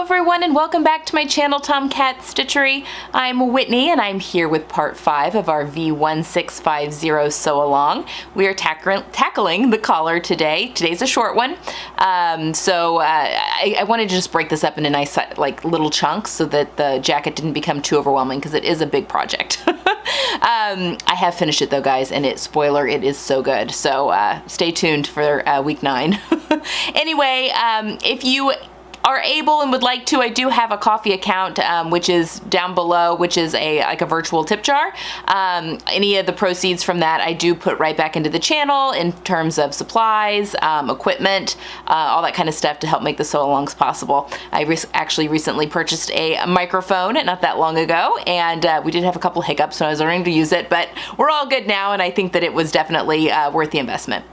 Hello everyone and welcome back to my channel, Tomcat Stitchery. I'm Whitney and I'm here with part 5 of our V1650 Sew Along. We are tackling the collar today. Today's a short one. I wanted to just break this up into nice like little chunks so that the jacket didn't become too overwhelming because it is a big project. I have finished it though, guys, and spoiler, it is so good. So stay tuned for week 9. Anyway, if you are able and would like to, I do have a Ko-fi account, which is down below, which is like a virtual tip jar. Any of the proceeds from that I do put right back into the channel in terms of supplies, equipment, all that kind of stuff to help make the sew-alongs possible. I actually recently purchased a microphone not that long ago, and we did have a couple hiccups when I was learning to use it, but we're all good now, and I think that it was definitely worth the investment.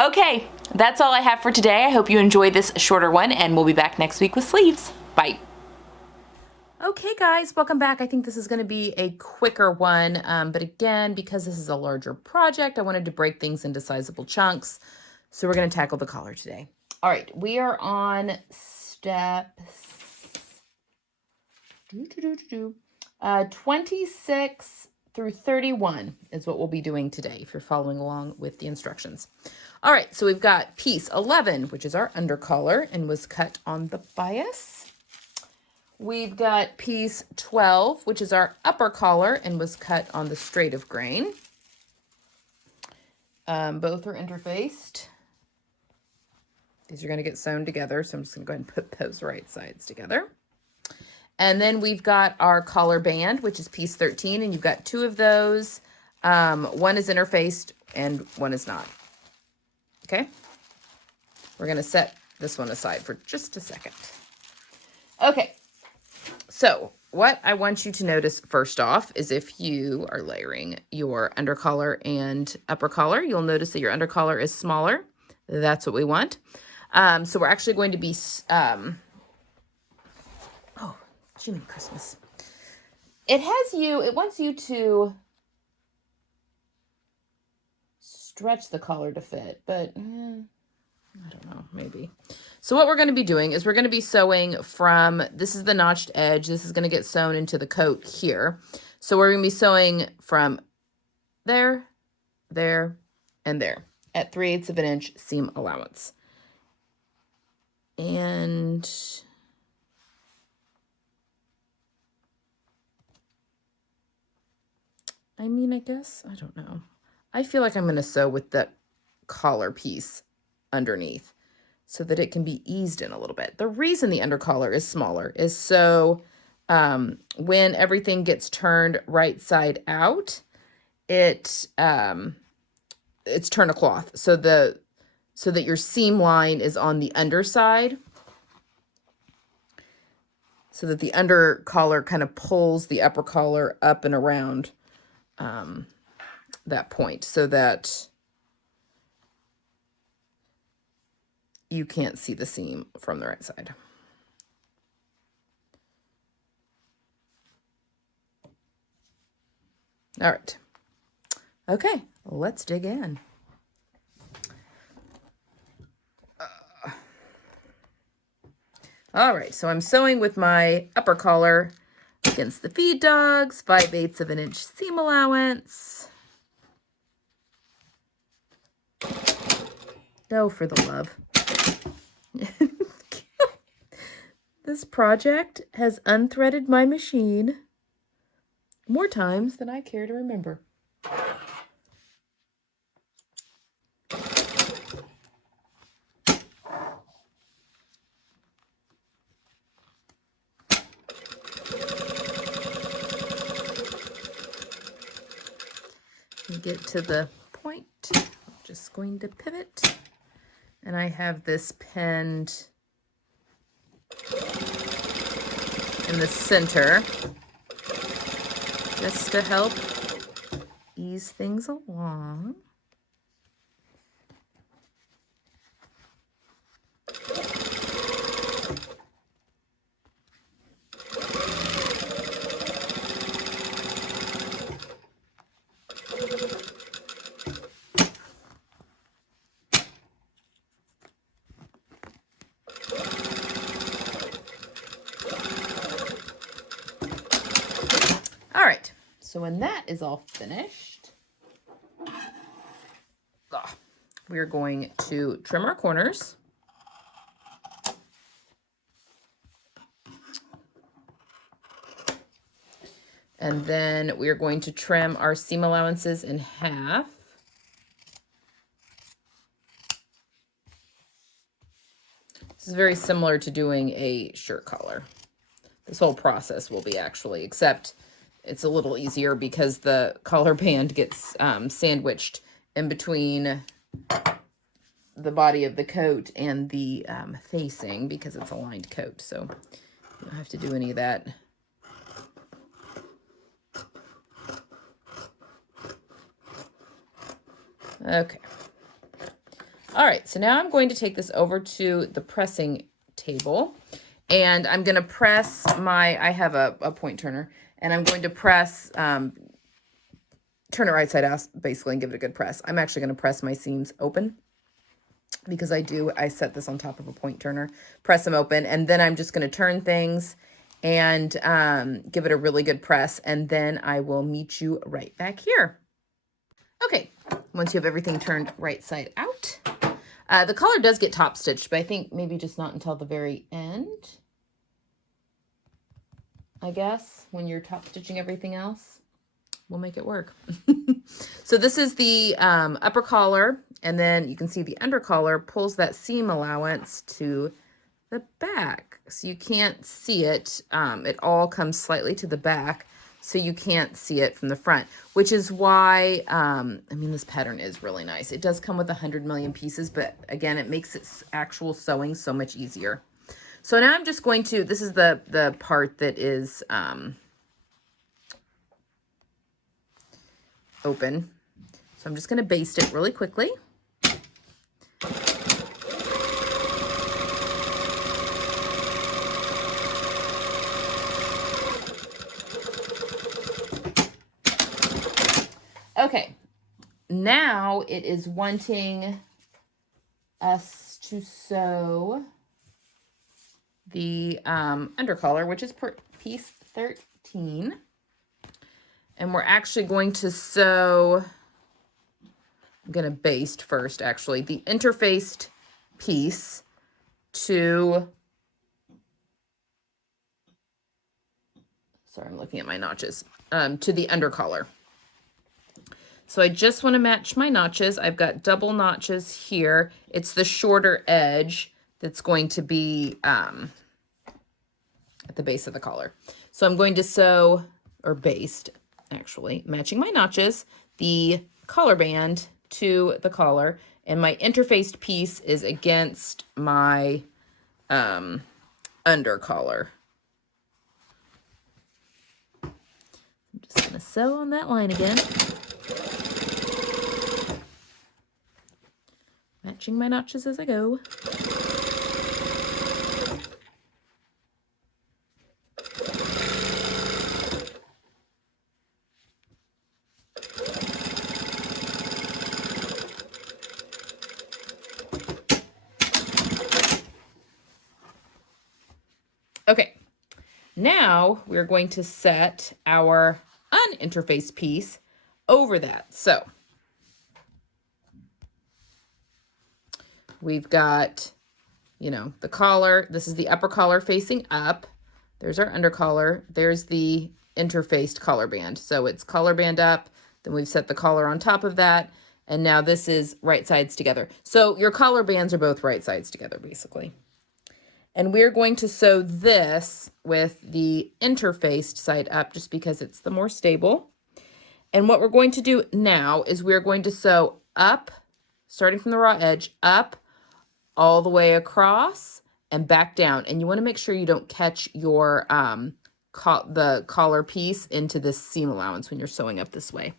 Okay. That's all I have for today. I hope you enjoyed this shorter one, and we'll be back next week with sleeves. Bye. Okay, guys, welcome back. I think this is going to be a quicker one, but again, because this is a larger project, I wanted to break things into sizable chunks, so we're going to tackle the collar today. All right, we are on step 26 through 31 is what we'll be doing today, if you're following along with the instructions. All right, so we've got piece 11, which is our undercollar and was cut on the bias. We've got piece 12, which is our upper collar and was cut on the straight of grain. Both are interfaced. These are going to get sewn together, so I'm just going to go ahead and put those right sides together. And then we've got our collar band, which is piece 13, and you've got 2 of those. One is interfaced and one is not. Okay, we're going to set this one aside for just a second. Okay, so what I want you to notice first off is if you are layering your undercollar and upper collar, you'll notice that your undercollar is smaller. That's what we want. So we're actually going to be, oh, Jiminy Christmas. It wants you to stretch the collar to fit, but I don't know, maybe. So what we're going to be doing is we're going to be sewing from, this is the notched edge. This is going to get sewn into the coat here. So we're going to be sewing from there, there, and there at 3/8 of an inch seam allowance. And I mean, I guess, I don't know. I feel like I'm going to sew with the collar piece underneath so that it can be eased in a little bit. The reason the undercollar is smaller is so when everything gets turned right side out, it's turn a cloth so that your seam line is on the underside, so that the undercollar kind of pulls the upper collar up and around that point so that you can't see the seam from the right side. All right. Okay, let's dig in. All right, so I'm sewing with my upper collar against the feed dogs, 5/8 of an inch seam allowance. No, for the love. This project has unthreaded my machine more times than I care to remember. Get to the point. I'm just going to pivot. And I have this pinned in the center just to help ease things along. So when that is all finished, we're going to trim our corners. And then we're going to trim our seam allowances in half. This is very similar to doing a shirt collar. This whole process will be actually, except it's a little easier because the collar band gets sandwiched in between the body of the coat and the facing because it's a lined coat. So you don't have to do any of that. Okay. All right, so now I'm going to take this over to the pressing table, and I'm going to press I have a point turner, and I'm going to press, turn it right side out, basically, and give it a good press. I'm actually going to press my seams open because I set this on top of a point turner, press them open, and then I'm just going to turn things and give it a really good press, and then I will meet you right back here. Okay, once you have everything turned right side out, the collar does get top stitched, but I think maybe just not until the very end, I guess, when you're top stitching everything else. We'll make it work. So this is the upper collar, and then you can see the under collar pulls that seam allowance to the back. So you can't see it. It all comes slightly to the back, so you can't see it from the front, which is why, I mean, this pattern is really nice. It does come with 100 million pieces, but again, it makes its actual sewing so much easier. So now I'm just going to, this is the part that is open. So I'm just going to baste it really quickly. Okay, now it is wanting us to sew the undercollar, which is piece 13. And we're actually going to sew, I'm going to baste first, actually, the interfaced piece to, sorry, I'm looking at my notches, to the undercollar. So I just want to match my notches. I've got double notches here. It's the shorter edge that's going to be at the base of the collar. So I'm going to sew, or baste, actually, matching my notches, the collar band to the collar, and my interfaced piece is against my under collar. I'm just going to sew on that line again. Matching my notches as I go. Okay, now we're going to set our uninterfaced piece over that. So we've got, you know, the collar. This is the upper collar facing up. There's our under collar. There's the interfaced collar band. So it's collar band up. Then we've set the collar on top of that. And now this is right sides together. So your collar bands are both right sides together, basically. And we're going to sew this with the interfaced side up just because it's the more stable. And what we're going to do now is we're going to sew up, starting from the raw edge, up all the way across and back down. And you want to make sure you don't catch your the collar piece into this seam allowance when you're sewing up this way.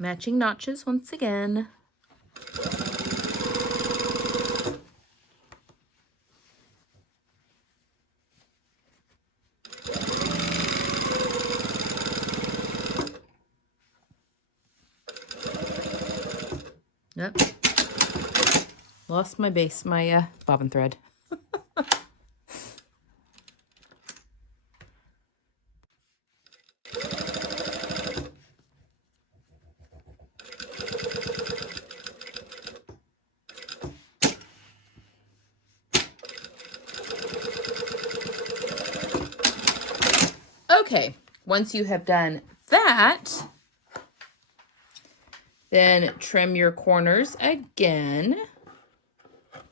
Matching notches once again. Yep. Lost my base, my bobbin thread. Okay, once you have done that, then trim your corners again.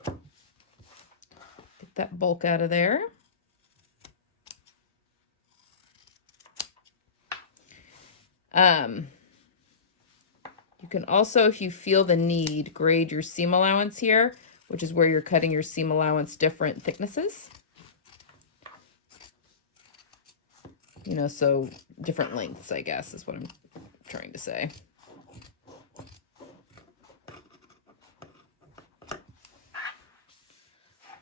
Get that bulk out of there. You can also, if you feel the need, grade your seam allowance here, which is where you're cutting your seam allowance different thicknesses. You know, so different lengths, I guess, is what I'm trying to say.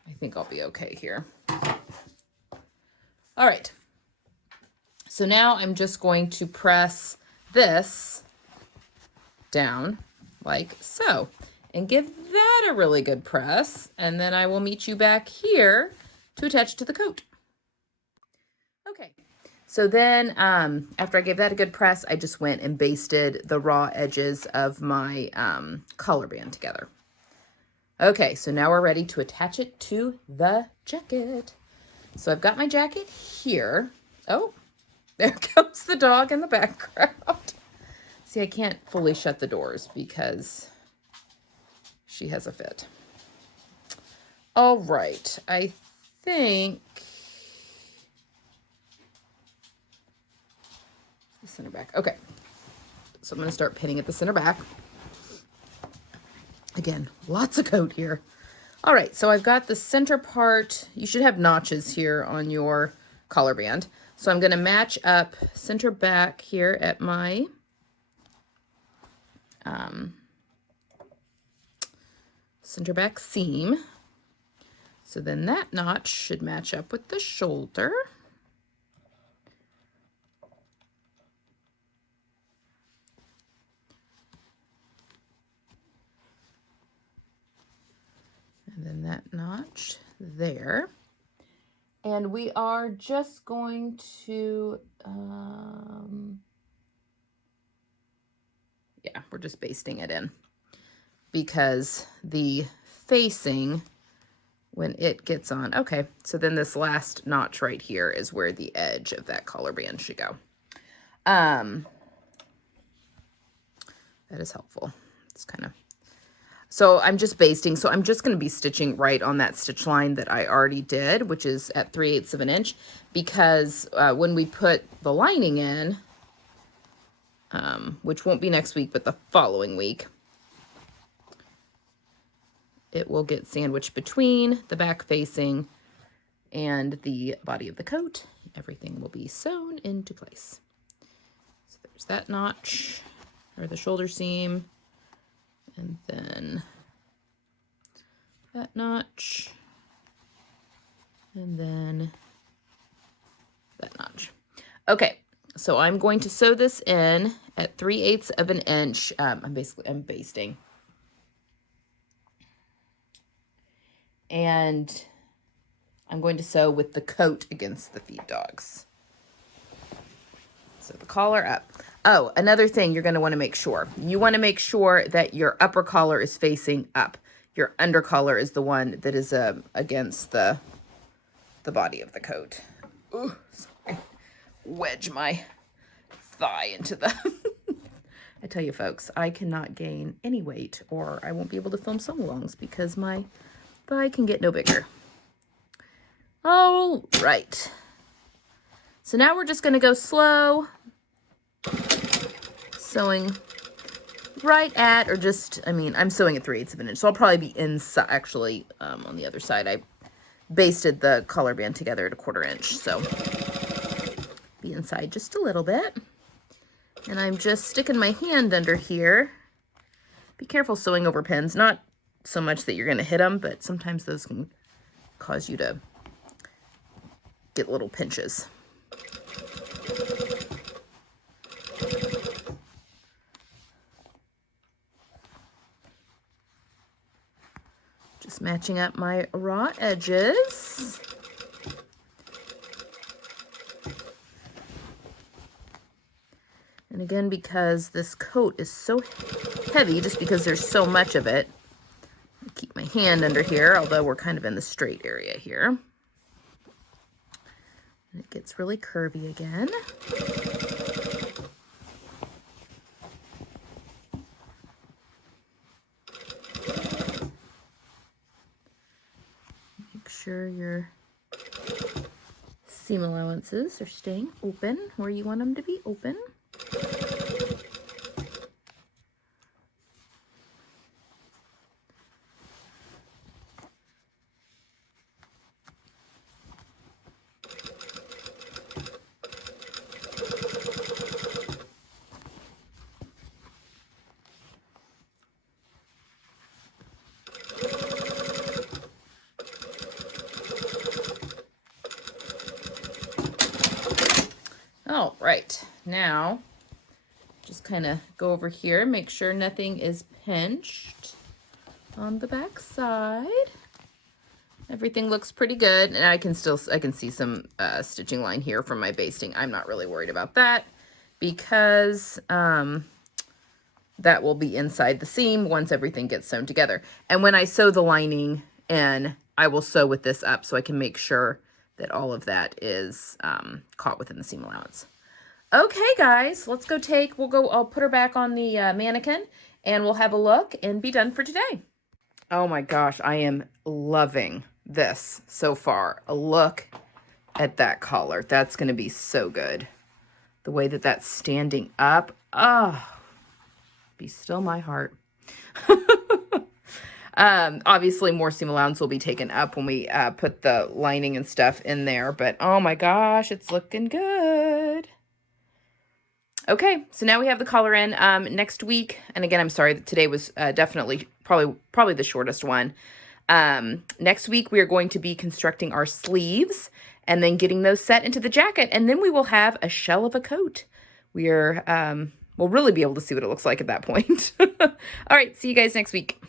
I think I'll be okay here. All right. So now I'm just going to press this down like so and give that a really good press, and then I will meet you back here to attach to the coat. Okay, so then after I gave that a good press, I just went and basted the raw edges of my collar band together. Okay, so now we're ready to attach it to the jacket. So I've got my jacket here. Oh, there comes the dog in the background. See, I can't fully shut the doors because she has a fit. All right, I think the center back. Okay, so I'm going to start pinning at the center back. Again, lots of coat here. All right, so I've got the center part. You should have notches here on your collar band. So I'm going to match up center back here at my center back seam. So then that notch should match up with the shoulder. And then that notch there. And we are just going to, yeah, we're just basting it in because the facing, when it gets on, okay, so then this last notch right here is where the edge of that collar band should go. That is helpful. It's kind of, so I'm just basting. So I'm just going to be stitching right on that stitch line that I already did, which is at 3/8 of an inch, because when we put the lining in, which won't be next week, but the following week, it will get sandwiched between the back facing and the body of the coat. Everything will be sewn into place. So there's that notch, or the shoulder seam. And then that notch, and then that notch. Okay, so I'm going to sew this in at 3/8 of an inch. I'm basting. And I'm going to sew with the coat against the feed dogs. So the collar up. Oh, another thing you're going to want to make sure. You want to make sure that your upper collar is facing up. Your under collar is the one that is against the body of the coat. Ooh, sorry. Wedge my thigh into the... I tell you folks, I cannot gain any weight or I won't be able to film sew-alongs because my thigh can get no bigger. All right. So now we're just going to go slow, sewing right at, or just, I mean, I'm sewing at 3/8 of an inch, so I'll probably be inside, actually, on the other side. I basted the collar band together at 1/4 inch, so be inside just a little bit. And I'm just sticking my hand under here. Be careful sewing over pins, not so much that you're going to hit them, but sometimes those can cause you to get little pinches. Just matching up my raw edges. And again, because this coat is so heavy, just because there's so much of it, I keep my hand under here, although we're kind of in the straight area here. And it gets really curvy again. Make sure your seam allowances are staying open where you want them to be open. All right, now just kind of go over here, make sure nothing is pinched on the back side. Everything looks pretty good, and I can see some stitching line here from my basting. I'm not really worried about that because that will be inside the seam once everything gets sewn together. And when I sew the lining in, I will sew with this up so I can make sure that all of that is caught within the seam allowance. Okay, guys, let's go I'll put her back on the mannequin, and we'll have a look and be done for today. Oh my gosh, I am loving this so far. A look at that collar. That's going to be so good. The way that that's standing up. Oh, be still my heart. Obviously more seam allowance will be taken up when we put the lining and stuff in there, but oh my gosh, it's looking good. Okay, so now we have the collar in. Next week, and again, I'm sorry that today was definitely probably the shortest one. Next week, we are going to be constructing our sleeves and then getting those set into the jacket, and then we will have a shell of a coat. We'll really be able to see what it looks like at that point. All right, see you guys next week.